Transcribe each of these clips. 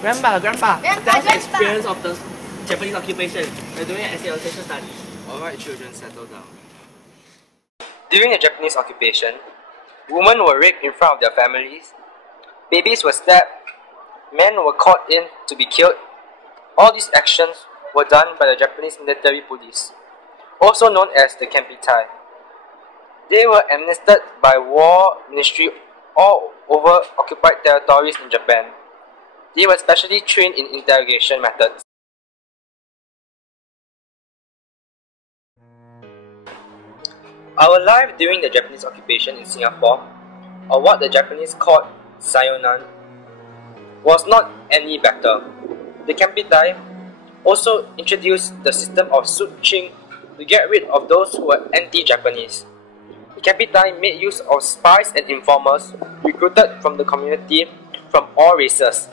Grandpa, Grandpa, tell us the experience of the Japanese occupation. We're doing an essay on social studies. Alright children, settle down. During the Japanese occupation, women were raped in front of their families, babies were stabbed, men were caught in to be killed. All these actions were done by the Japanese military police, also known as the Kempeitai. They were administered by War Ministry all over occupied territories in Japan. They were specially trained in interrogation methods. Our life during the Japanese occupation in Singapore, or what the Japanese called Sayonan, was not any better. The Kempeitai also introduced the system of suching to get rid of those who were anti-Japanese. The Kempeitai made use of spies and informers recruited from the community from all races,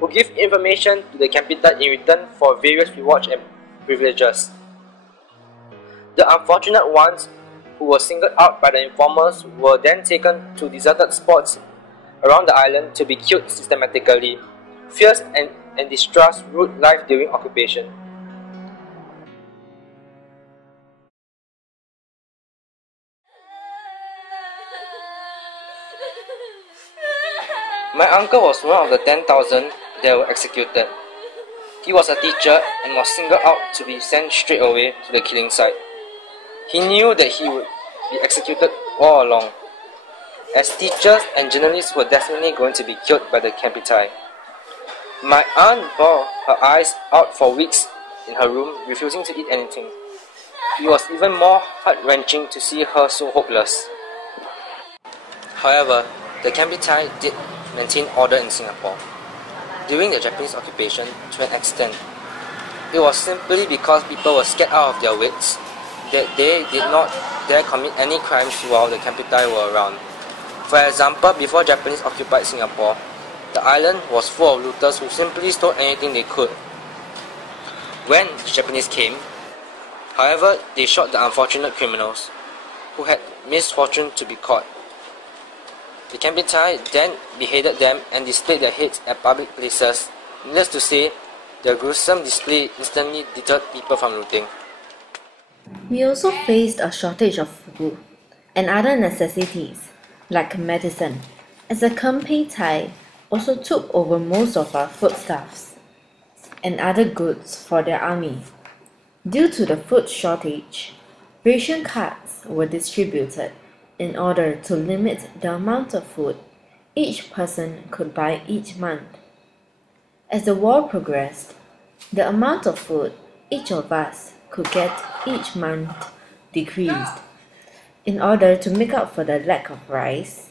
who give information to the Kempeitai in return for various rewards and privileges. The unfortunate ones who were singled out by the informers were then taken to deserted spots around the island to be killed systematically. Fears and distrust ruled life during occupation. My uncle was one of the 10,000 that were executed. He was a teacher and was singled out to be sent straight away to the killing site. He knew that he would be executed all along, as teachers and journalists were definitely going to be killed by the Kempeitai. My aunt bawled her eyes out for weeks in her room, refusing to eat anything. It was even more heart-wrenching to see her so hopeless. However, the Kempeitai did maintain order in Singapore. During the Japanese occupation, to an extent, it was simply because people were scared out of their wits that they did not dare commit any crimes while the Kempeitai were around. For example, before Japanese occupied Singapore, the island was full of looters who simply stole anything they could. When the Japanese came, however, they shot the unfortunate criminals who had misfortune to be caught. The Kempeitai then beheaded them and displayed their heads at public places. Needless to say, their gruesome display instantly deterred people from looting. We also faced a shortage of food and other necessities, like medicine, as the Kempeitai also took over most of our foodstuffs and other goods for their army. Due to the food shortage, ration cards were distributed in order to limit the amount of food each person could buy each month. As the war progressed, the amount of food each of us could get each month decreased. In order to make up for the lack of rice,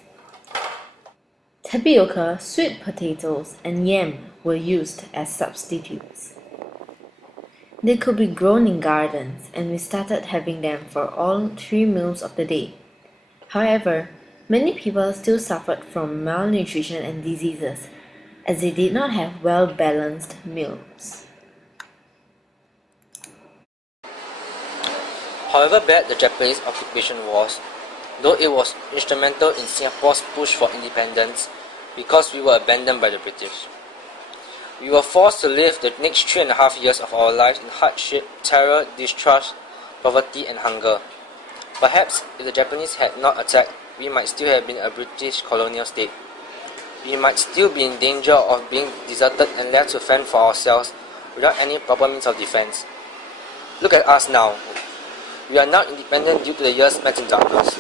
tapioca, sweet potatoes, and yam were used as substitutes. They could be grown in gardens, and we started having them for all 3 meals of the day. However, many people still suffered from malnutrition and diseases, as they did not have well-balanced meals. However bad the Japanese occupation was, though it was instrumental in Singapore's push for independence because we were abandoned by the British. We were forced to live the next 3.5 years of our lives in hardship, terror, distrust, poverty and hunger. Perhaps if the Japanese had not attacked, we might still have been a British colonial state. We might still be in danger of being deserted and left to fend for ourselves without any proper means of defense. Look at us now. We are now independent due to the years spent in darkness.